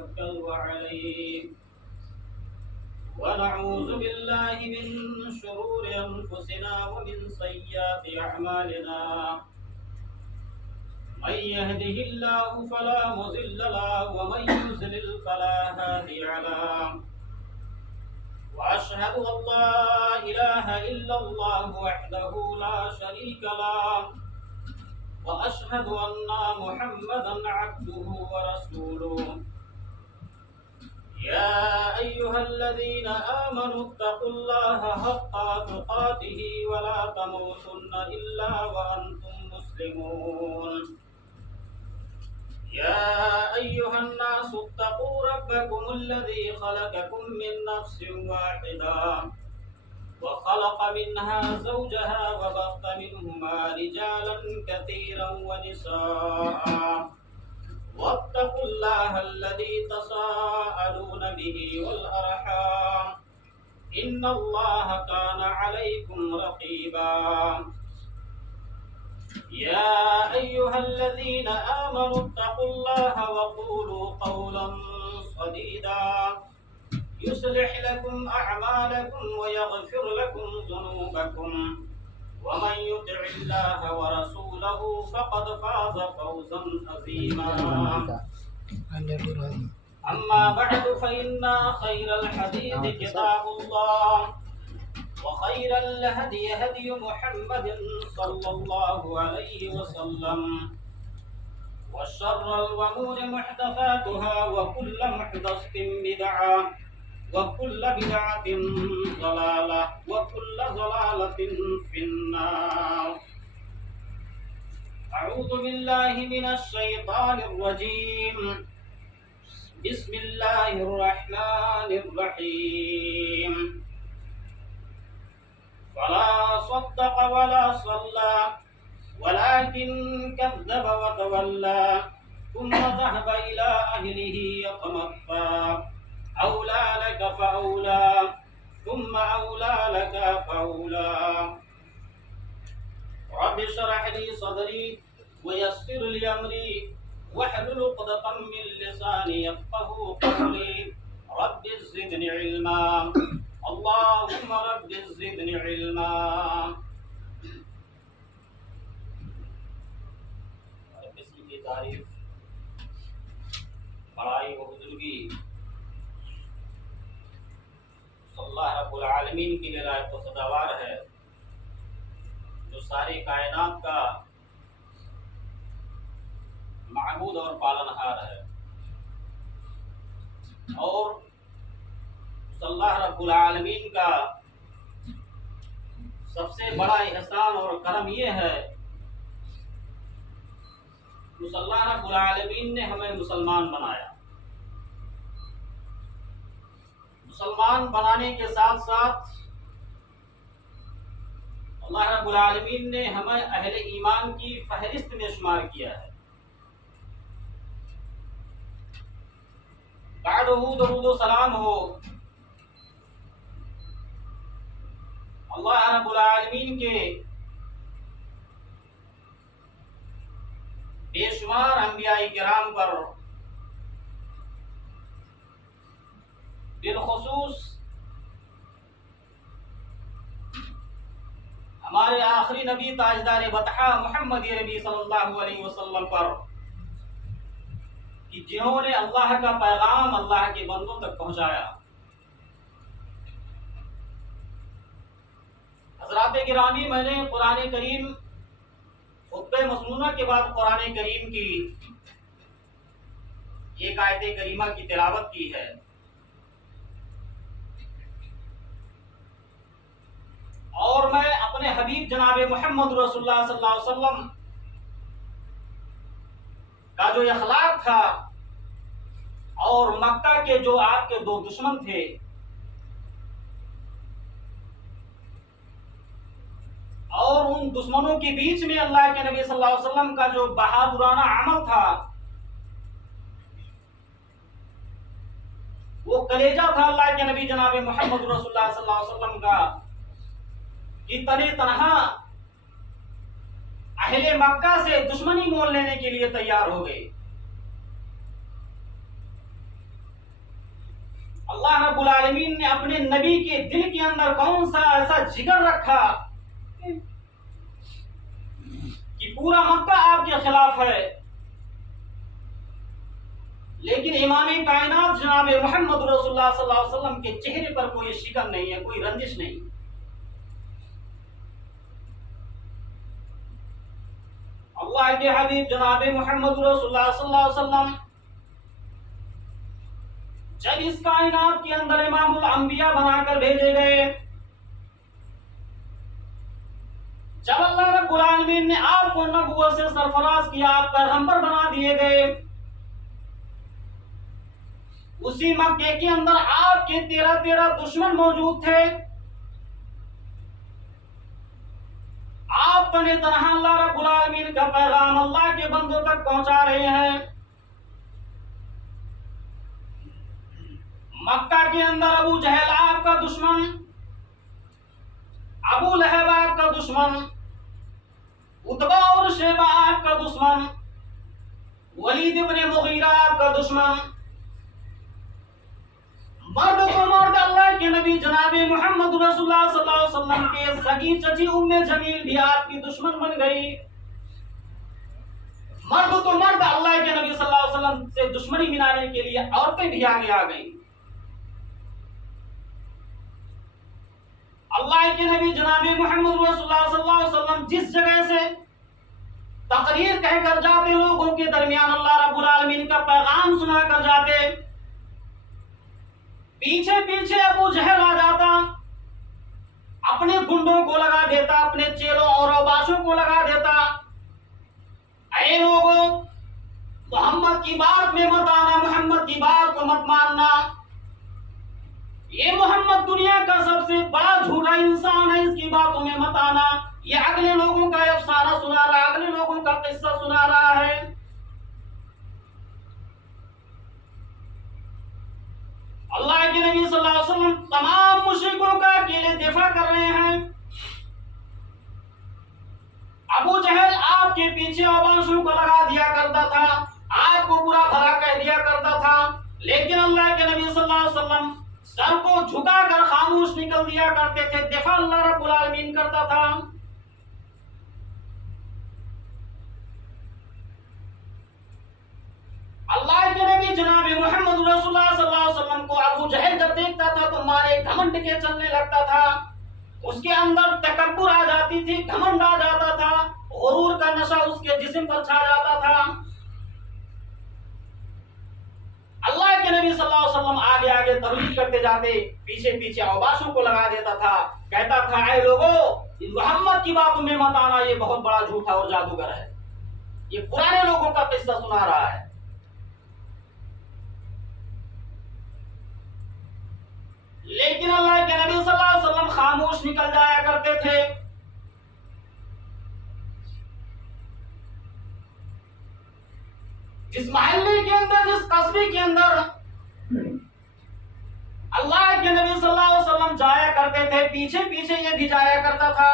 ونتوكل عليه ونعوذ بالله من شرور أنفسنا ومن سيئات أعمالنا من يهده الله فلا مضل له ومن يضلل فلا هادي له وأشهد أن لا إله إلا الله وحده لا شريك له وأشهد أن محمدا عبده ورسوله يا أيها الذين آمنوا اتقوا الله حق تقاته ولا تموتن إلا وأنتم مسلمون يا أيها الناس اتقوا ربكم الذي خلقكم من نفس واحدة وخلق منها زوجها وبث منهما رجالا كثيرا ونساء واتقوا الله الذي تساءلون به والأرحام إن الله كان عليكم رقيبا يا أيها الذين آمنوا اتقوا الله وقولوا قولا سديدا يصلح لكم أعمالكم ويغفر لكم ذنوبكم ومن يطع الله ورسوله فقد فاز فوزا عظيما أما بعد فإن خير الحديث كتاب الله وخير الهدي هدي محمد صلى الله عليه وسلم وشر الأمور محدثاتها وكل محدثة بدعة وكل بدعة ضلالة وكل ضلالة في النار أعوذ بالله من الشيطان الرجيم بسم الله الرحمن الرحيم فلا صدق ولا صلى ولكن كذب وتولى ثم ذهب إلى أهله يتمطى أولى لك فأولى ثم أولى لك فأولى رب اشرح لي صدري ويسر لي أمري واحلل عقدة من لساني يفقهوا قولي رب زدني علما اللهم رب زدنی علما. کسی کی تعریف بڑائی و بزرگی اللہ رب العالمین کی لیے لائق و سزاوار ہے، جو ساری کائنات کا معبود اور پالنہار ہے، اور اللہ رب العالمین کا سب سے بڑا احسان اور کرم یہ ہے کہ اللہ رب العالمین نے ہمیں مسلمان بنایا. مسلمان بنانے کے ساتھ ساتھ اللہ رب العالمین نے ہمیں اہل ایمان کی فہرست میں شمار کیا ہے. بعدہ درود و سلام ہو اللہ رب العالمین کے بے شمار انبیاء کرام پر، بالخصوص ہمارے آخری نبی تاجدار بطحہ محمد نبی صلی اللہ علیہ وسلم پر، کہ جنہوں نے اللہ کا پیغام اللہ کے بندوں تک پہنچایا. حضرات گرامی، میں نے قرآن کریم خطبہ مسنونہ کے بعد قرآن کریم کی ایک آیت کریمہ کی تلاوت کی ہے، اور میں اپنے حبیب جناب محمد رسول اللہ صلی اللہ علیہ وسلم کا جو اخلاق تھا اور مکہ کے جو آپ کے دو دشمن تھے، اور ان دشمنوں کے بیچ میں اللہ کے نبی صلی اللہ علیہ وسلم کا جو بہادرانہ عمل تھا، وہ کلیجہ تھا اللہ کے نبی جناب محمد رسول اللہ صلی اللہ علیہ وسلم کا، کہ تنے تنہا اہل مکہ سے دشمنی مول لینے کے لیے تیار ہو گئے. اللہ رب العالمین نے اپنے نبی کے دل کے اندر کون سا ایسا جگر رکھا کہ پورا مکہ آپ کے خلاف ہے، لیکن امام کائنات جناب محمد رسول اللہ صلی اللہ علیہ وسلم کے چہرے پر کوئی شکن نہیں ہے، کوئی رنجش نہیں۔ اللہ کے حبیب جناب محمد رسول اللہ صلی اللہ علیہ وسلم جب اس کائنات کے اندر امام الانبیاء بنا کر بھیجے گئے، جب اللہ رب العالمین نے آپ کو نبوت سے سرفراز کیا، آپ پیغمبر بنا دیے گئے، اسی مکے کے اندر آپ کے 13 دشمن موجود تھے۔ آپ تنہا تنہا اللہ رب العالمین کا پیغام اللہ کے بندوں تک پہنچا رہے ہیں۔ مکہ کے اندر ابو جہل آپ کا دشمن، ابو لہب آپ کا دشمن، اتبا اور شیبہ آپ کا دشمن، ولید ابن مغیرہ آپ کا دشمن، مرد کو مرد اللہ کے نبی جناب محمد رسول اللہ صلی اللہ علیہ وسلم کے سگی چچی ام جمیل بھی آپ کی دشمن بن گئی۔ مرد تو مرد اللہ کے نبی صلی اللہ علیہ وسلم سے دشمنی منانے کے لیے عورتیں بھی آگے آ گئیں۔ اللہ کے نبی جناب محمد رسول اللہ صلی اللہ علیہ وسلم جس جگہ سے تقریر کہہ کر جاتے، لوگوں کے درمیان اللہ رب العالمین کا پیغام سنا کر جاتے، پیچھے پیچھے ابو جہل آ جاتا، اپنے گنڈوں کو لگا دیتا، اپنے چیلوں اور اوباشوں کو لگا دیتا، اے لوگوں محمد کی بات میں مت آنا، محمد کی بات کو مت ماننا، یہ محمد دنیا کا سب سے بڑا جھوٹا انسان ہے، اس کی باتوں میں مت آنا، یہ اگلے لوگوں کا افسانہ سنا رہا ہے، اگلے لوگوں کا قصہ سنا رہا ہے۔ اللہ کے نبی صلی اللہ علیہ وسلم تمام مشرکوں کا اکیلے دفاع کر رہے ہیں۔ ابو جہل آپ کے پیچھے اوباشوں کو لگا دیا کرتا تھا، آپ کو برا بھلا کہہ دیا کرتا تھا، لیکن اللہ کے نبی صلی اللہ علیہ وسلم سر کو جھکا کر خاموش نکل دیا کرتے تھے، دفاع اللہ رب العالمین کرتا تھا۔ اللہ کے نبی جناب محمد رسول اللہ صلی اللہ علیہ وسلم کو ابو جہل جب دیکھتا تھا تو مارے گھمنڈ کے چلنے لگتا تھا، اس کے اندر تکبر آ جاتی تھی، گھمنڈ آ جاتا تھا، غرور کا نشہ اس کے جسم پر چھا جاتا تھا۔ اللہ کے نبی صلی اللہ علیہ وسلم آگے آگے تبلیغ کرتے جاتے، پیچھے پیچھے اوباشوں کو لگا دیتا تھا، کہتا تھا اے لوگوں محمد کی باتوں میں مت آنا، یہ بہت بڑا جھوٹا اور جادوگر ہے، یہ پرانے لوگوں کا قصہ سنا رہا ہے۔ لیکن اللہ کے نبی صلی اللہ علیہ وسلم خاموش نکل جایا کرتے تھے۔ جس محلے کے اندر، جس قصبے کے اندر اللہ کے نبی صلی اللہ علیہ وسلم جایا کرتے تھے، پیچھے پیچھے یہ بھی جایا کرتا تھا۔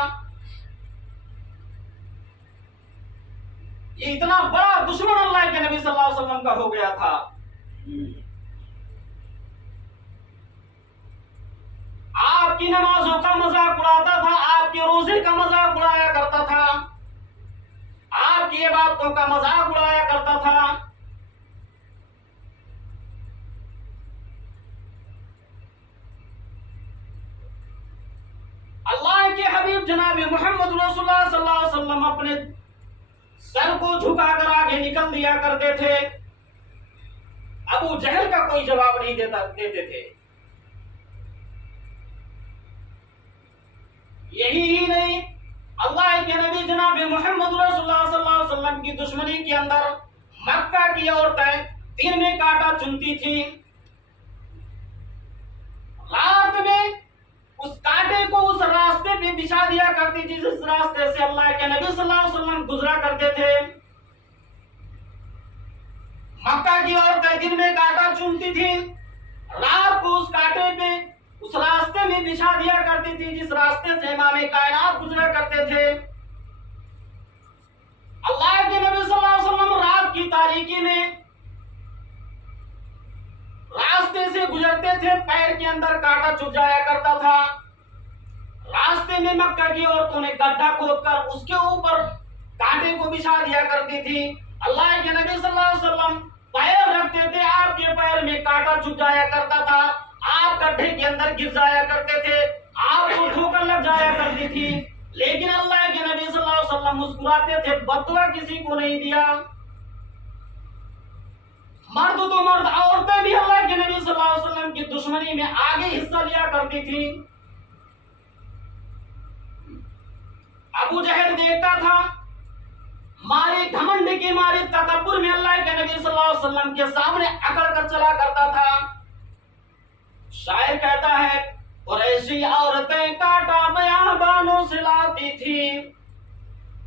یہ اتنا بڑا دشمن اللہ کے نبی صلی اللہ علیہ وسلم کا ہو گیا تھا۔ آپ کی نمازوں کا مذاق اڑاتا تھا، آپ کے روزے کا مذاق اڑایا کرتا تھا، آپ کی عبادتوں کا مذاق اڑایا کرتا تھا۔ اللہ کے حبیب جناب محمد رسول اللہ صلی اللہ علیہ وسلم اپنے سر کو جھکا کر آگے نکل دیا کرتے تھے، ابو جہل کا کوئی جواب نہیں دیتے تھے۔ یہی ہی نہیں، اللہ کے نبی جناب محمد رسول اللہ صلی اللہ علیہ وسلم کی دشمنی کے اندر مکہ کی عورتیں دن میں کانٹا چنتی تھی، رات میں اس کانٹے کو اس راستے پہ بچھا دیا کرتی تھی جس راستے سے اللہ کے نبی صلی اللہ علیہ وسلم گزرا کرتے تھے۔ مکہ کی عورتیں دن میں کانٹا چنتی تھی، رات کو اس کانٹے پہ اس راستے میں بچھا دیا کرتی تھی جس راستے سے امام کائنات گزرا کرتے تھے۔ اللہ کے نبی صلی اللہ علیہ وسلم رات کی تاریکی میں راستے سے سے گزرتے تھے پیر کے اندر کانٹا چبھ جایا کرتا تھا. راستے میں مکہ کی عورتوں نے گڈھا کھود کر اس کے اوپر کانٹے کو بچھا دیا کرتی تھی. اللہ کے نبی صلی اللہ علیہ وسلم پیر رکھتے تھے, آپ کے پیر میں کانٹا چبھ جایا کرتا تھا, آپ گڈھے کے اندر گر جایا کرتے تھے, آپ کو ٹھوکر لگ جایا کرتی تھی, لیکن اللہ کے نبی صلی اللہ علیہ وسلم مسکراتے تھے, بد دعا کسی کو نہیں دیا. مرد تو مرد, عورتیں بھی اللہ کے نبی صلی اللہ علیہ وسلم کی دشمنی میں آگے حصہ لیا کرتی تھی. ابو جہل دیکھتا تھا, ماری گھمنڈ کی ماری تکبر میں اللہ کے نبی صلی اللہ علیہ وسلم کے سامنے اکڑ کر چلا کرتا تھا. شاعر کہتا ہے, قریشی عورتیں کاٹا بیابانوں سے لاتی تھی,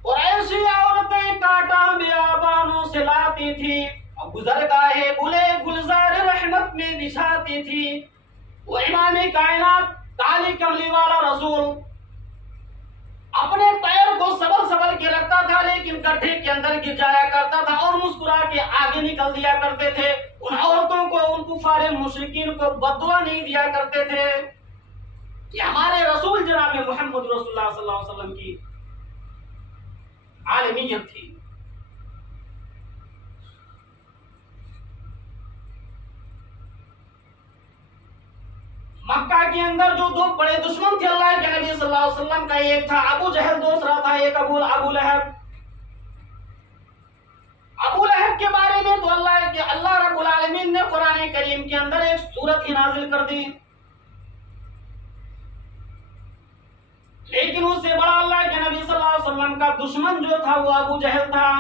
قریشی عورتیں کاٹا بیابانوں سے لاتی تھی, اور گزرگاہے گلے گلزار رحمت میں بچھاتی تھی. وہ امام کائنات کالی کملی والا رسول اپنے پیر کو سبل سبل کے رکھتا تھا, لیکن گڈھے کے اندر گر جایا کرتا تھا اور مسکرا کے آگے نکل دیا کرتے تھے. ان عورتوں کو, ان کفار مشرکین کو بد دعا نہیں دیا کرتے تھے. یہ ہمارے رسول جناب محمد رسول اللہ صلی اللہ علیہ وسلم کی عالمیت تھی. مکہ کے اندر جو دو بڑے دشمن تھے اللہ کے نبی صلی اللہ علیہ وسلم کا, ایک تھا ابو جہل, دوسرا تھا ایک ابو لہب. ابو لہب کے بارے میں تو اللہ رب العالمین نے قرآن کریم کے اندر ایک سورت ہی نازل کر دی, لیکن اس سے بڑا اللہ کے نبی صلی اللہ علیہ وسلم کا دشمن جو تھا وہ ابو جہل تھا.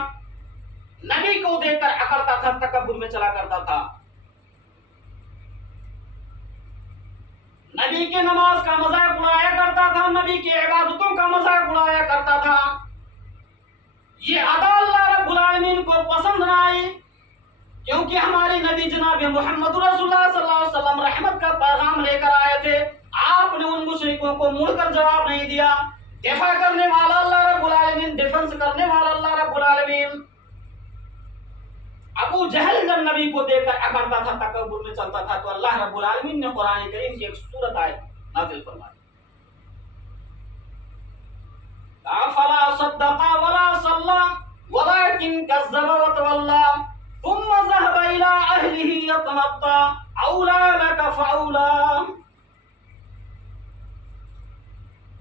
نبی کو دیکھ کر اکڑتا تھا, تکبر میں چلا کرتا تھا, نبی کے نماز کا مذاق اڑایا کرتا تھا, نبی کی عبادتوں کا مذاق اڑایا کرتا تھا. یہ ادا اللہ رب العالمین کو پسند نہ آئی, کیونکہ ہمارے نبی جناب محمد رسول اللہ صلی اللہ علیہ وسلم رحمت کا پیغام لے کر آئے تھے. آپ نے ان مشرکوں کو مڑ کر جواب نہیں دیا. دفاع کرنے والا اللہ رب العالمین, ڈیفنس کرنے والا اللہ رب العالمین. ابو جہل جب نبی کو دیکھ کر اکڑتا تھا, تکبر میں چلتا تھا, تو اللہ رب العالمین نے قرآن کریم کی ایک سورت آیت نازل فرمائی, فلا صدق ولا صلى ولكن كذب وتولى ثم ذهب الى اهله يتمطى اولى لك فاولى.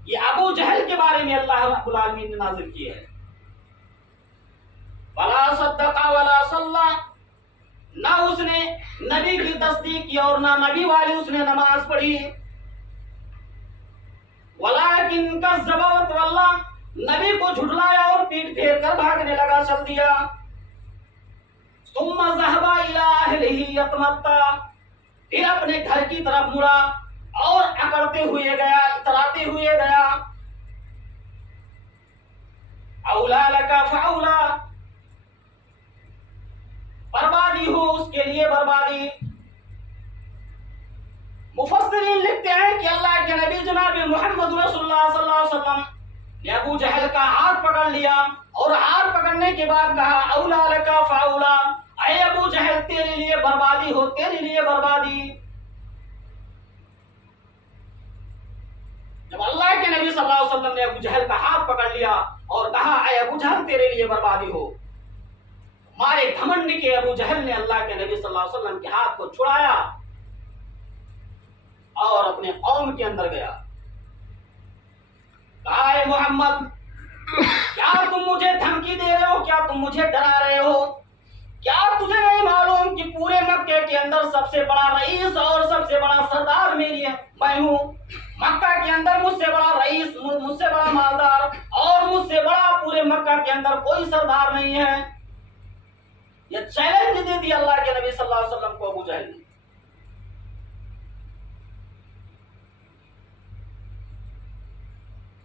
یہ ابو جہل کے بارے میں اللہ رب العالمین نے نازل کی ہے. فلا صدق ولا صلى, نہ اس نے نبی کی تصدیق کی اور نہ نبی والی اس نے نماز پڑھی. ولكن كذب وتولى, نبی کو جھٹلایا اور پیٹ پھیر کر بھاگنے لگا, چل دیا. ثم ذهب الى اهله يتمطى, پھر اپنے گھر کی طرف مڑا اور اکڑتے ہوئے گیا, اتراتے ہوئے گیا. اولا لك فاولا, بربادی ہو اس کے لیے بربادی. مفسرین لکھتے ہیں کہ اللہ کے نبی جناب محمد رسول اللہ صلی اللہ علیہ وسلم نے ابو جہل کا ہاتھ پکڑ لیا اور ہاتھ پکڑنے کے بعد کہا اولا لک فاولا, اے ابو جہل تیرے لیے بربادی ہو, تیرے لیے بربادی. جب اللہ کے نبی صلی اللہ علیہ وسلم نے ابو جہل کا ہاتھ پکڑ لیا اور کہا اے ابو جہل تیرے لیے بربادی ہو, ہمارے گھمنڈ کے ابو جہل نے اللہ کے نبی صلی اللہ علیہ وسلم کے ہاتھ کو چھڑایا اور اپنے قوم کے اندر گیا. کہا اے محمد, کیا تم مجھے دھمکی دے رہے ہو, کیا تم مجھے ڈرا رہے ہو, کیا تجھے نہیں معلوم کہ پورے مکے کے اندر سب سے بڑا رئیس اور سب سے بڑا سردار میں ہوں. مکہ کے اندر مجھ سے بڑا رئیس, مجھ سے بڑا مالدار اور مجھ سے بڑا پورے مکہ کے اندر کوئی سردار نہیں ہے. یہ چیلنج دے دی اللہ کے نبی صلی اللہ علیہ وسلم کو ابو جہل نے.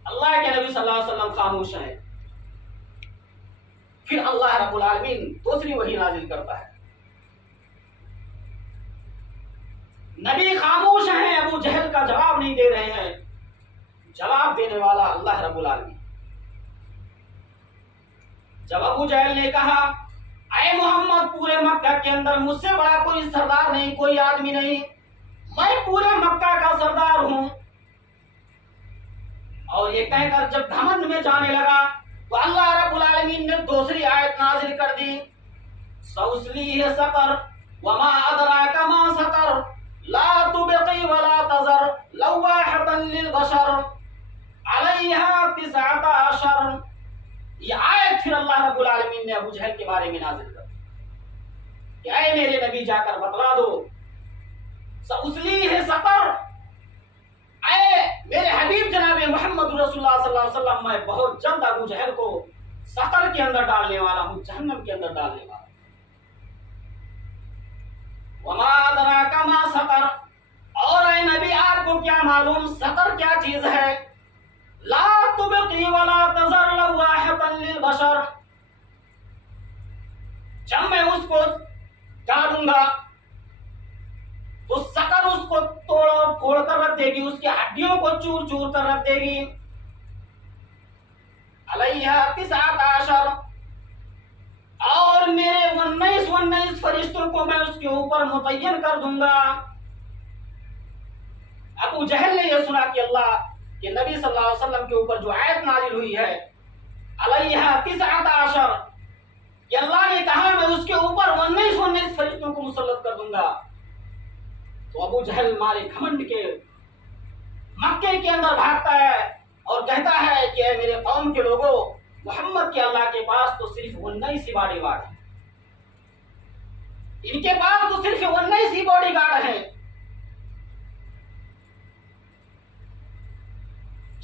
اللہ کے نبی صلی اللہ علیہ وسلم خاموش ہیں. پھر اللہ رب العالمین دوسری وحی نازل کرتا ہے. نبی خاموش ہیں, ابو جہل کا جواب نہیں دے رہے ہیں. جواب دینے والا اللہ رب العالمین. جب ابو جہل نے کہا اے محمد پورے مکہ کے اندر مجھ سے بڑا کوئی سردار نہیں, کوئی آدمی نہیں, میں پورے مکہ کا سردار ہوں. اور یہ کہہ کر جب گھمنڈ میں جانے لگا تو اللہ رب العالمین نے دوسری آیت نازل کر دی. سأصلیہ سقر وما ادراک ما سقر لا تبقی ولا تذر لواحة للبشر علیہا 19. یہ آیت پھر اللہ رب العالمین نے ابو جہل کے بارے میں نازل کر کہ اے میرے نبی جا کر بتلا دو سأصلیہ سقر، اے میرے حبیب جناب محمد رسول اللہ صلی اللہ علیہ وسلم، میں بہت جلد ابو جہل کو سقر کے اندر ڈالنے والا ہوں، جہنم کے اندر ڈالنے والا ہوں. وما ادراک ما سقر، اور اے نبی آپ کو کیا معلوم سقر کیا چیز ہے؟ لا تبقی ولا تذر لواحة للبشر، جب میں اس کو ڈالوں گا تو سقر اس کو توڑ پھوڑ کر رکھ دے گی، اس کی ہڈیوں کو چور چور کر رکھ دے گی. علیہا 19، اور میرے 19 فرشتوں کو میں اس کے اوپر متعین کر دوں گا. ابو جہل نے یہ سنا کہ اللہ کہ نبی صلی اللہ علیہ وسلم کے اوپر جو آیت نازل ہوئی ہے علیہا 19، کہ اللہ نے کہا میں اس کے اوپر 19 فرشتوں کو مسلط کر دوں گا. تو ابو جہل مارے گھمنڈ کے مکے کے اندر بھاگتا ہے اور کہتا ہے کہ اے میرے قوم کے لوگوں، محمد کے اللہ کے پاس تو صرف 19 ہی باڈی گارڈ ہیں، ان کے پاس تو صرف 19 ہی باڈی گارڈ ہیں.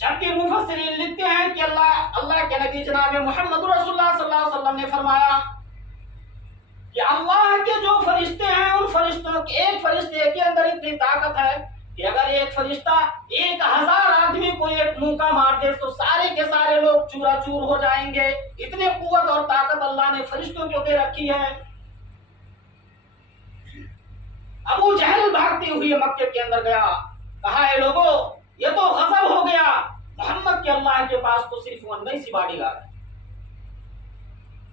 جبکہ مفسرین لکھتے ہیں کہ اللہ کے نبی جناب محمد رسول اللہ صلی اللہ علیہ وسلم نے فرمایا کہ اللہ کے جو فرشتے ہیں ان فرشتوں کے ایک فرشتے کے اندر اتنی طاقت ہے کہ اگر ایک فرشتہ 1000 آدمی کو ایک موقع مار دے تو سارے کے سارے لوگ چورا چور ہو جائیں گے. اتنے قوت اور طاقت اللہ نے فرشتوں کو دے رکھی ہے. ابو جہل بھاگتے ہوئے مکے کے اندر گیا، کہا اے لوگوں یہ تو غضب ہو گیا، محمد کے اللہ کے پاس تو صرف 19 ہی باڈی گارڈ ہے.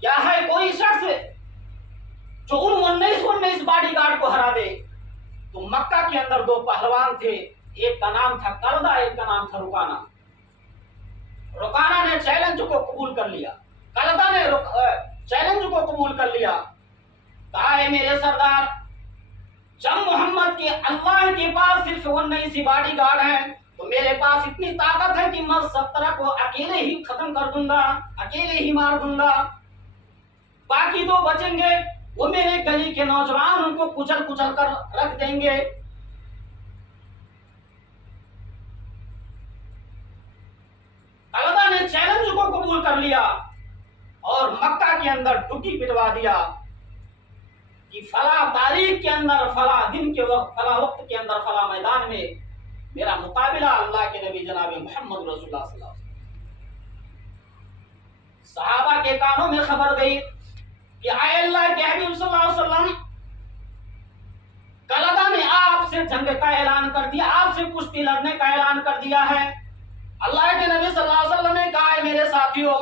کیا ہے کوئی شخص جو ان 19 باڈی گارڈ کو ہرا دے؟ تو مکہ کے اندر 2 پہلوان تھے، ایک کا نام تھا کلدہ، ایک کا نام تھا رکانہ. رکانہ نے چیلنج کو قبول کر لیا، کلدہ نے چیلنج کو قبول کر لیا. کہا ہے میرے سردار، جب محمد کے اللہ کے پاس صرف 19 ہی باڈی گارڈ ہیں تو میرے پاس اتنی طاقت ہے کہ میں 17 کو اکیلے ہی ختم کر دوں گا، اکیلے ہی مار دوں گا. باقی 2 بچیں گے، وہ میرے گلی کے نوجوان ان کو کچل کچل کر رکھ دیں گے. کلدہ نے چیلنج کو قبول کر لیا اور مکہ کے اندر ڈکی پٹوا دیا کہ فلاں تاریخ کے اندر، فلاں دن کے وقت، فلاں وقت کے اندر، فلاں میدان میں میرا مقابلہ اللہ کے نبی جناب محمد رسول اللہ صلی اللہ علیہ وسلم. صحابہ کے کانوں میں خبر گئی کہ اے اللہ کے حبیب صلی اللہ علیہ وسلم، کلدہ نے آپ سے جنگ کا اعلان کر دیا، آپ سے کشتی لڑنے کا اعلان کر دیا ہے. اللہ کے نبی صلی اللہ علیہ وسلم نے کہا ہے میرے ساتھیوں،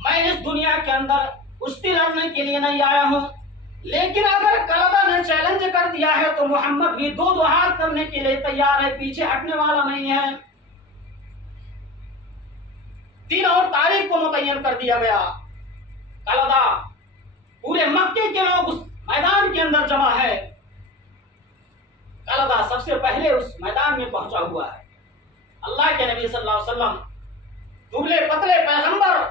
میں اس دنیا کے اندر کشتی لڑنے کے لیے نہیں آیا ہوں، لیکن اگر کلدہ نے چیلنج کر دیا ہے تو محمد بھی 2 ہاتھ کرنے کے لیے تیار ہے، پیچھے ہٹنے والا نہیں ہے. دن اور تاریخ کو متعین کر دیا گیا. کلدہ، پورے مکے کے لوگ اس میدان کے اندر جمع ہے. کلدہ سب سے پہلے اس میدان میں پہنچا ہوا ہے. اللہ کے نبی صلی اللہ علیہ وسلم، دبلے پتلے پیغمبر،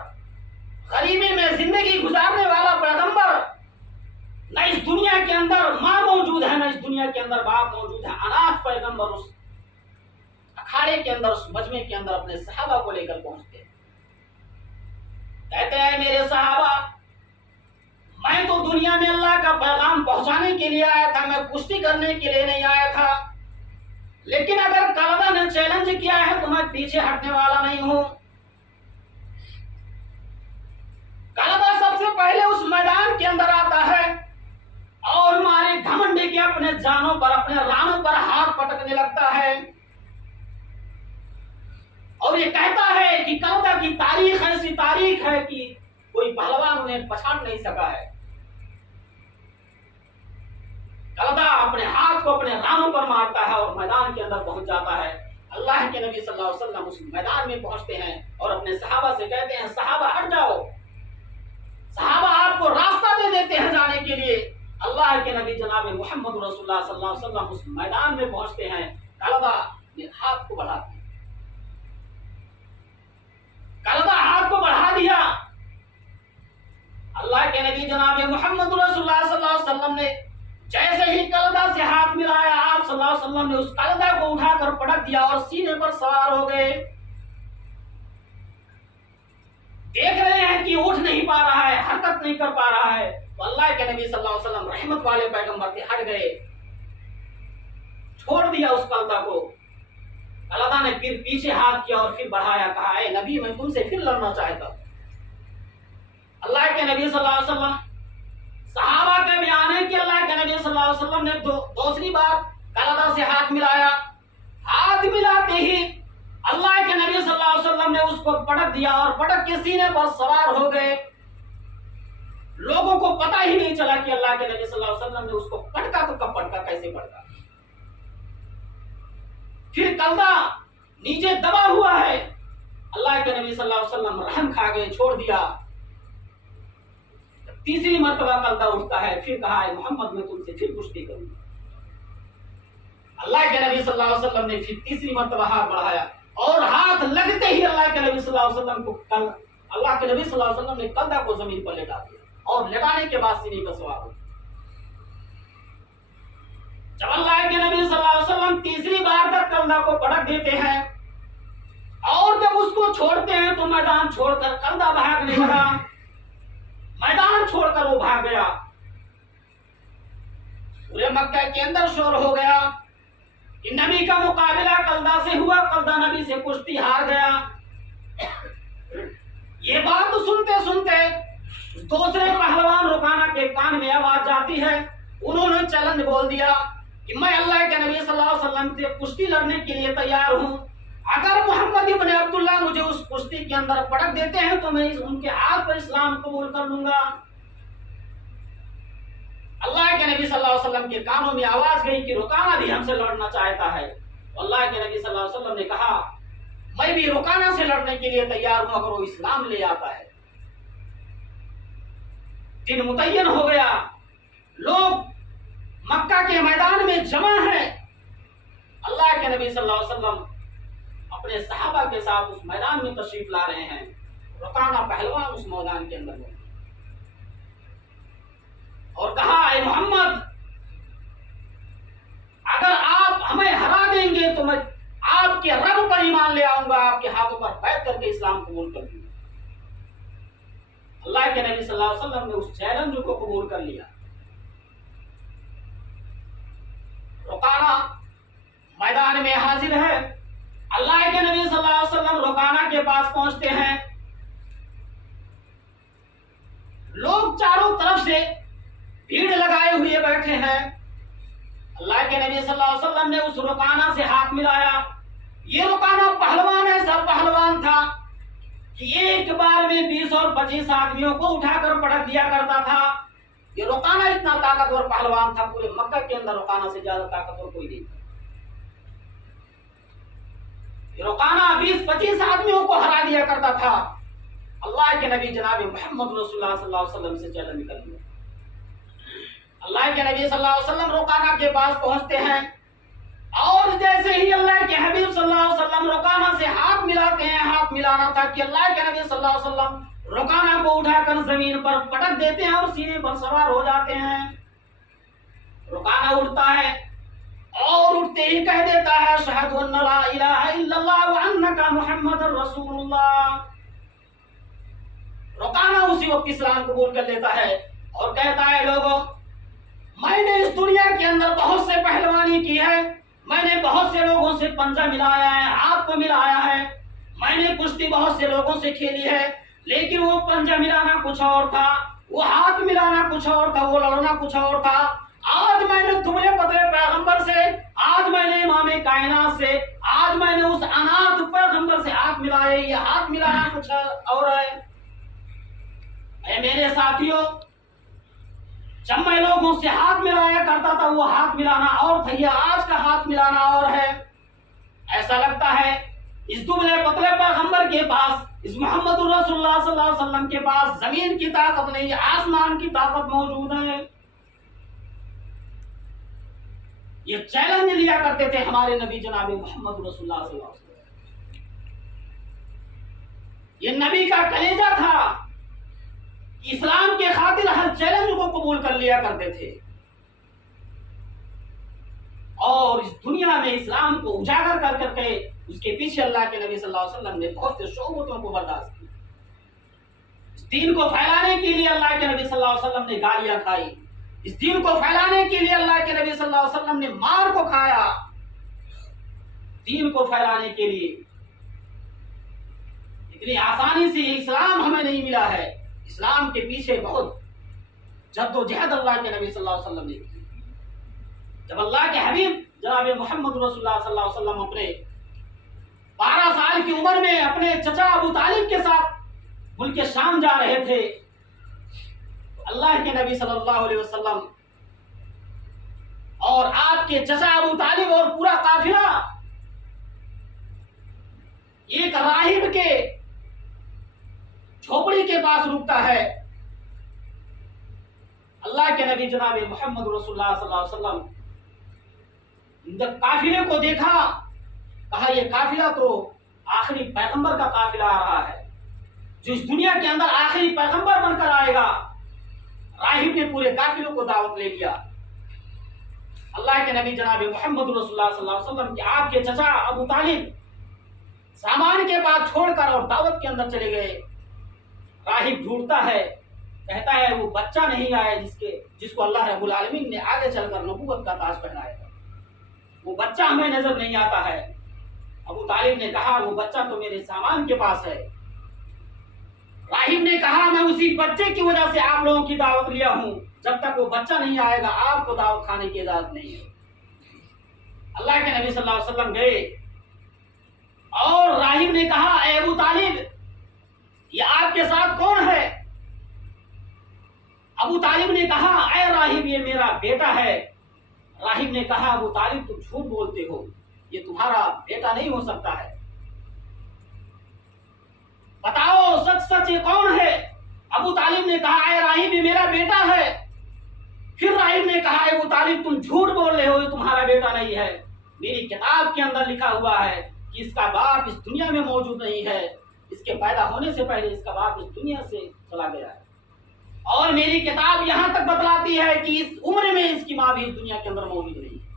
غریبی میں زندگی گزارنے والا پیغمبر، نہ اس دنیا کے اندر ماں موجود ہے، نہ اس دنیا کے اندر باپ موجود ہے، اناتھ پیغمبر اس اکھاڑے کے اندر، اس مجمع کے اندر اپنے صحابہ کو لے کر پہنچتے ہیں. کہتے ہیں میرے صحابہ، میں تو دنیا میں اللہ کا پیغام پہنچانے کے لیے آیا تھا، میں کشتی کرنے کے لیے نہیں آیا تھا، لیکن اگر کلدہ نے چیلنج کیا ہے تو میں پیچھے ہٹنے والا نہیں ہوں. کلدہ سب سے پہلے اس میدان کے اندر آتا ہے اور ہمارے گھمنڈی کے اپنے جانوں پر، اپنے رانوں پر ہاتھ پٹکنے لگتا ہے اور یہ کہتا ہے کہ کلدہ کی تاریخ ایسی تاریخ ہے کہ کوئی پہلوان انہیں پچھاڑ نہیں سکا ہے. کلدہ اپنے ہاتھ کو اپنے رانوں پر مارتا ہے اور میدان کے اندر پہنچ جاتا ہے. اللہ کے نبی صلی اللہ علیہ وسلم اس میدان میں پہنچتے ہیں اور اپنے صحابہ سے کہتے ہیں صحابہ ہٹ جاؤ. صحابہ آپ کو راستہ دے دیتے ہیں جانے کے لیے. اللہ کے نبی جناب محمد رسول اللہ صلی اللہ علیہ وسلم اس میدان میں پہنچتے ہیں. کلدہ نے ہاتھ کو بڑھا دیا. کلدہ ہاتھ کو بڑھا دیا. اللہ کے نبی جناب محمد رسول اللہ صلی اللہ علیہ وسلم نے جیسے ہی کلدہ سے ہاتھ ملایا آپ صلی اللہ علیہ وسلم نے اس کلدہ کو اٹھا کر پٹک دیا اور سینے پر سوار ہو گئے. دیکھ رہے ہیں کہ اٹھ نہیں پا رہا ہے, حرکت نہیں کر پا رہا ہے. تو اللہ کے نبی صلی اللہ علیہ وسلم رحمت والے پیغمبر تھے, ہٹ گئے, چھوڑ دیا اس کلدہ کو. کلدہ نے پھر پیچھے ہاتھ کیا اور پھر بڑھایا, کہا اے نبی میں تم سے پھر لڑنا چاہتا ہوں. اللہ کے نبی صلی اللہ علیہ وسلم, صحابہ کا بیان ہے کہ اللہ کے نبی صلی اللہ علیہ وسلم نے دوسری بار کلدہ سے ہاتھ ملایا. ہاتھ ملاتے ہی اللہ کے نبی صلی اللہ علیہ وسلم نے اس کو پٹک دیا اور پٹک کے سینے پر سوار ہو گئے. لوگوں کو پتہ ہی نہیں چلا کہ اللہ کے نبی صلی اللہ علیہ وسلم نے اس کو پٹکا تو کب پٹکا, کیسے پٹکا. پھر کلدہ نیچے دبا ہوا ہے. اللہ کے نبی صلی اللہ علیہ وسلم رحم کھا گئے, چھوڑ دیا. تیسری مرتبہ کلدہ اٹھتا ہے, پھر کہا ہے محمد میں تم سے پھر کشتی کروں. اللہ کے نبی صلی اللہ علیہ وسلم نے پھر تیسری مرتبہ ہاتھ بڑھایا اور ہاتھ لگتے ہی اللہ کے نبی صلی اللہ علیہ وسلم کو اللہ کے نبی صلی اللہ علیہ وسلم نے کلدہ کو زمین پر لٹا دیا اور لٹانے کے بعد سینے پر سوار ہو. جب اللہ کے نبی صلی اللہ علیہ وسلم تیسری بار تک کلدہ کو پٹک دیتے ہیں اور جب اس کو چھوڑتے ہیں تو میدان چھوڑ کر کلدہ بھاگنے لگا. میدان چھوڑ کر وہ بھاگ گیا. پورے مکہ کے اندر شور ہو گیا کہ نبی کا مقابلہ کلدہ سے ہوا, کلدہ نبی سے کشتی ہار گیا. یہ بات سنتے سنتے دوسرے پہلوان رکانہ کے کان میں آواز جاتی ہے. انہوں نے چیلنج بول دیا کہ میں اللہ کے نبی صلی اللہ علیہ وسلم سے کشتی لڑنے کے لیے تیار ہوں. اگر محمد ابن عبداللہ مجھے اس کشتی کے اندر پٹک دیتے ہیں تو میں ان کے ہاتھ پر اسلام قبول کر لوں گا. اللہ کے نبی صلی اللہ علیہ وسلم کے کانوں میں آواز گئی کہ رکانہ بھی ہم سے لڑنا چاہتا ہے. اللہ کے نبی صلی اللہ علیہ وسلم نے کہا میں بھی رکانہ سے لڑنے کے لیے تیار ہوں اگر وہ اسلام لے آتا ہے. دن متعین ہو گیا, لوگ مکہ کے میدان میں جمع ہیں. اللہ کے نبی صلی اللہ علیہ وسلم اپنے صحابہ کے ساتھ اس میدان میں تشریف لا رہے ہیں. رکانہ پہلوان اس میدان کے اندر گئے اور کہا اے محمد اگر آپ ہمیں ہرا دیں گے تو میں آپ کے رب پر ایمان لے آؤں گا, آپ کے ہاتھوں پر بیعت کر کے اسلام قبول کر لوں گا. اللہ کے نبی صلی اللہ علیہ وسلم نے اس چیلنج کو قبول کر لیا. رکانہ میدان میں حاضر ہے. اللہ کے نبی صلی اللہ علیہ وسلم رکانہ کے پاس پہنچتے ہیں. لوگ چاروں طرف سے بھیڑ لگائے ہوئے بیٹھے ہیں. اللہ کے نبی صلی اللہ علیہ وسلم نے اس رکانہ سے ہاتھ ملایا. یہ رکانہ پہلوان ایسا پہلوان تھا کہ ایک بار میں 20 اور 25 آدمیوں کو اٹھا کر پٹک دیا کرتا تھا. یہ رکانہ اتنا طاقتور پہلوان تھا, پورے مکہ کے اندر رکانہ سے زیادہ طاقتور کوئی نہیں تھا. رکانہ 20-25 آدمیوں کو ہرا دیا کرتا تھا. اللہ کے نبی جناب محمد رسول اللہ صلی اللہ علیہ وسلم سے چیلنج کر لیا. اللہ کے نبی صلی اللہ علیہ وسلم رکانہ کے پاس پہنچتے ہیں اور جیسے ہی اللہ کے حبیب صلی اللہ علیہ وسلم رکانہ سے ہاتھ ملاتے ہیں, ہاتھ ملانا تھا کہ اللہ کے نبی صلی اللہ علیہ وسلم رکانہ کو اٹھا کر زمین پر پٹک دیتے ہیں اور سینے پر سوار ہو جاتے ہیں. رکانہ اٹھتا ہے اور اٹھتے ہی کہہ دیتا ہے اشہد ان لا الہ الا اللہ وانک محمد رسول اللہ. رکانہ اسی وقت اسلام قبول کر لیتا ہے اور کہتا ہے لوگوں میں نے اس دنیا کے اندر بہت سے پہلوانی کی ہے, میں نے بہت سے لوگوں سے پنجہ ملایا ہے, ہاتھ کو ملایا ہے, میں نے کشتی بہت سے لوگوں سے کھیلی ہے, لیکن وہ پنجہ ملانا کچھ اور تھا, وہ ہاتھ ملانا کچھ اور تھا, وہ لڑنا کچھ اور تھا. آج میں نے دبلے پتلے پیغمبر سے, آج میں نے امام کائنات سے, آج میں نے اس انات پیغمبر سے ہاتھ ملائے, یہ ہاتھ ملانا کچھ اور ہے. اے میرے ساتھیوں, جب میں لوگوں سے ہاتھ ملایا کرتا تھا وہ ہاتھ ملانا اور تھا، یہ آج کا ہاتھ ملانا اور ہے۔ ایسا لگتا ہے اس دبلے پتلے پیغمبر کے پاس، اس محمد رسول اللہ صلی اللہ علیہ وسلم کے پاس زمین کی طاقت نہیں، آسمان کی طاقت موجود ہے۔ یہ چیلنج لیا کرتے تھے ہمارے نبی جناب محمد رسول اللہ صلی اللہ علیہ وسلم۔ یہ نبی کا کلیجہ تھا، اسلام کے خاطر ہر چیلنج کو قبول کر لیا کرتے تھے، اور اس دنیا میں اسلام کو اجاگر کر کر کے اس کے پیچھے اللہ کے نبی صلی اللہ علیہ وسلم نے بہت سے شعبتوں کو برداشت کی۔ اس دین کو پھیلانے کے لیے اللہ کے نبی صلی اللہ علیہ وسلم نے گالیاں کھائی، اس دین کو پھیلانے کے لیے اللہ کے نبی صلی اللہ علیہ وسلم نے مار کو کھایا۔ دین کو پھیلانے کے لیے اتنی آسانی سے یہ اسلام ہمیں نہیں ملا ہے، اسلام کے پیچھے بہت جد و جہد اللہ کے نبی صلی اللہ علیہ وسلم نے کی۔ جب اللہ کے حبیب جناب محمد رسول اللہ صلی اللہ علیہ وسلم اپنے 12 سال کی عمر میں اپنے چچا ابو طالب کے ساتھ ملک شام جا رہے تھے، اللہ کے نبی صلی اللہ علیہ وسلم اور آپ کے چچا ابو طالب اور پورا قافلہ ایک راہب کے جھوپڑی کے پاس رکتا ہے۔ اللہ کے نبی جناب محمد رسول اللہ صلی اللہ علیہ وسلم قافلے کو دیکھا، کہا یہ قافلہ تو آخری پیغمبر کا قافلہ آ رہا ہے، جو اس دنیا کے اندر آخری پیغمبر بن کر آئے گا۔ راہب نے پورے قافلوں کو دعوت لے لیا۔ اللہ کے نبی جناب محمد رسول اللہ صلی اللہ علیہ وسلم کہ آپ کے چچا ابو طالب سامان کے بعد چھوڑ کر اور دعوت کے اندر چلے گئے۔ راہب ڈھونڈتا ہے، کہتا ہے وہ بچہ نہیں آیا جس کو اللہ رب العالمین نے آگے چل کر نبوت کا تاج پہنایا ہے، وہ بچہ ہمیں نظر نہیں آتا ہے۔ ابو طالب نے کہا وہ بچہ تو میرے سامان کے پاس ہے۔ راہب نے کہا میں اسی بچے کی وجہ سے آپ لوگوں کی دعوت لیا ہوں، جب تک وہ بچہ نہیں آئے گا آپ کو دعوت کھانے کی اجازت نہیں ہے۔ اللہ کے نبی صلی اللہ علیہ وسلم گئے اور راہب نے کہا اے ابو طالب یہ آپ کے ساتھ کون ہے؟ ابو طالب نے کہا اے راہب یہ میرا بیٹا ہے۔ راہب نے کہا ابو طالب تم جھوٹ بولتے ہو، یہ تمہارا بیٹا نہیں ہو سکتا ہے، بتاؤ سچ سچ یہ کون ہے؟ ابو طالب نے کہا اے راہب یہ میرا بیٹا ہے۔ پھر راہب نے کہا اے ابو طالب تم جھوٹ بول رہے ہو، یہ تمہارا بیٹا نہیں ہے، میری کتاب کے اندر لکھا ہوا ہے کہ اس کا باپ اس دنیا میں موجود نہیں ہے، اس کے پیدا ہونے سے پہلے اس کا باپ اس دنیا سے چلا گیا ہے، اور میری کتاب یہاں تک بتلاتی ہے کہ اس عمر میں اس کی ماں بھی اس دنیا کے اندر موجود نہیں ہے۔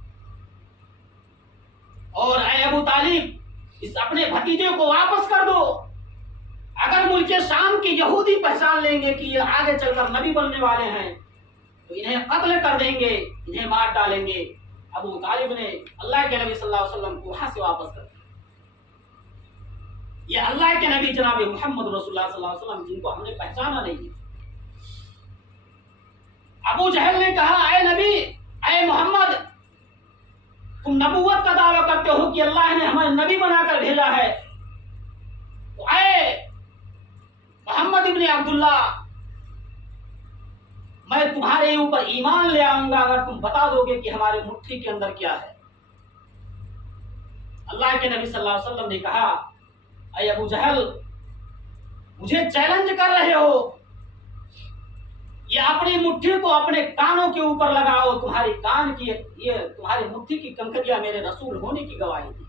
اور اے ابو طالب اس اپنے بھتیجے کو واپس کر دو، اگر ملک شام کے یہودی پہچان لیں گے کہ یہ آگے چل کر نبی بننے والے ہیں تو انہیں قتل کر دیں گے، انہیں مار ڈالیں گے۔ ابو طالب نے اللہ کے نبی صلی اللہ علیہ وسلم کو وہاں سے واپس کر دیا۔ یہ اللہ کے نبی جناب محمد رسول اللہ صلی اللہ علیہ وسلم جن کو ہم نے پہچانا نہیں ہے۔ ابو جہل نے کہا اے نبی اے محمد تم نبوت کا دعویٰ کرتے ہو کہ اللہ نے ہمیں نبی بنا کر بھیجا ہے، تو اے محمد ابن عبداللہ میں تمہارے اوپر ایمان لے آؤں گا اگر تم بتا دو گے کہ ہمارے مٹھی کے اندر کیا ہے۔ اللہ کے نبی صلی اللہ علیہ وسلم نے کہا اے ابو جہل مجھے چیلنج کر رہے ہو، یہ اپنی مٹھی کو اپنے کانوں کے اوپر لگاؤ، تمہاری کان کی یہ تمہاری مٹھی کی کنکریاں میرے رسول ہونے کی گواہی دی۔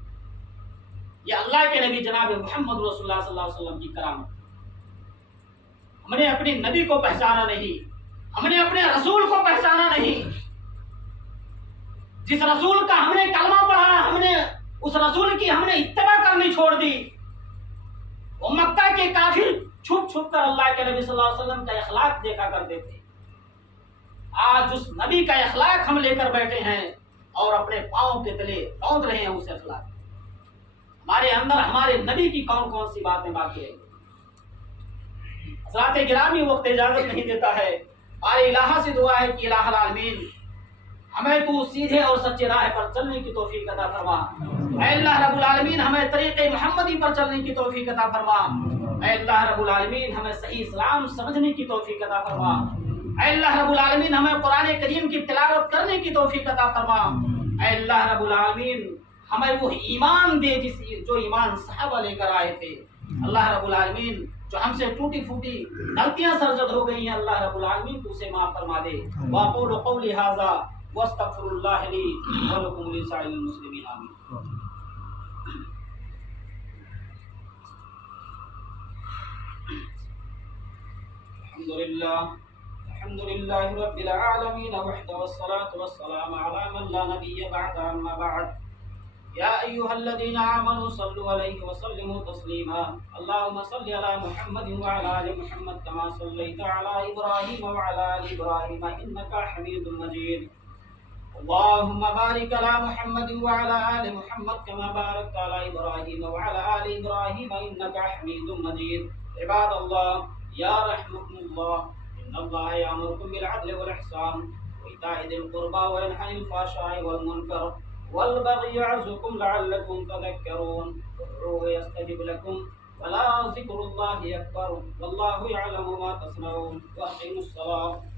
یہ اللہ کے نبی جناب محمد رسول اللہ صلی اللہ علیہ وسلم کی کرامت۔ ہم نے اپنے نبی کو پہچانا نہیں، ہم نے اپنے رسول کو پہچانا نہیں۔ جس رسول کا ہم نے کلمہ پڑھا ہم نے اس رسول کی ہم نے اتباع کرنی چھوڑ دی۔ وہ مکہ کے کافر چھپ چھپ کر اللہ کے نبی صلی اللہ علیہ وسلم کا اخلاق دیکھا کرتے تھے، آج اس نبی کا اخلاق ہم لے کر بیٹھے ہیں اور اپنے پاؤں کے تلے باندھ رہے ہیں اس اخلاق۔ ہمارے اندر ہمارے نبی کی کون کون سی باتیں باقی رہیں گی؟ حضرات گرامی وقت اجازت نہیں دیتا ہے، اور الہ سے دعا ہے کہ الہ العالمین ہمیں تو سیدھے اور سچے راہ پر چلنے کی توفیق عطا فرما۔ اے اللہ رب العالمین ہمیں طریقے محمدی پر چلنے کی توفیق عطا فرما۔ اے اللہ رب العالمین ہمیں صحیح اسلام سمجھنے کی توفیق عطا فرما۔ اے اللہ رب العالمین ہمیں قرآن کریم کی تلاوت کرنے کی توفیق عطا فرما. اے اللہ رب العالمین ہمیں وہ ایمان دے جو ایمان صحابہ لے کر آئے تھے. اللہ رب العالمین جو ہم سے ٹوٹی پھوٹی غلطیاں سرزد ہو گئی ہیں اللہ رب العالمین تو اسے معاف فرما دے. واقول قولی ھذا واستغفر اللہ لی ولکم ولسائر المسلمین. آمین. الحمد للہ رب العالمین وحدہ والصلاة والسلام علی من لا نبی بعد. اما بعد یا ایھا الذین آمنوا صلوا علیہ وسلموا تسلیما. اللهم صل علی محمد وعلى آل محمد كما صلیت علی ابراہیم وعلى آل ابراہیم انک حمید مجید. اللهم بارك على محمد وعلى آل محمد كما باركت على إبراهيم وعلى آل إبراهيم إنك حميد مجيد. عباد الله يا رحمكم الله إن الله يأمركم بالعدل والإحسان وإيتاء ذي القربى وينهى عن الفحشاء والمنكر والبغي يعظكم لعلكم تذكرون. ادعوه يستجب لكم ولا ذكر الله أكبر والله يعلم ما تصنعون. وأقيموا الصلاة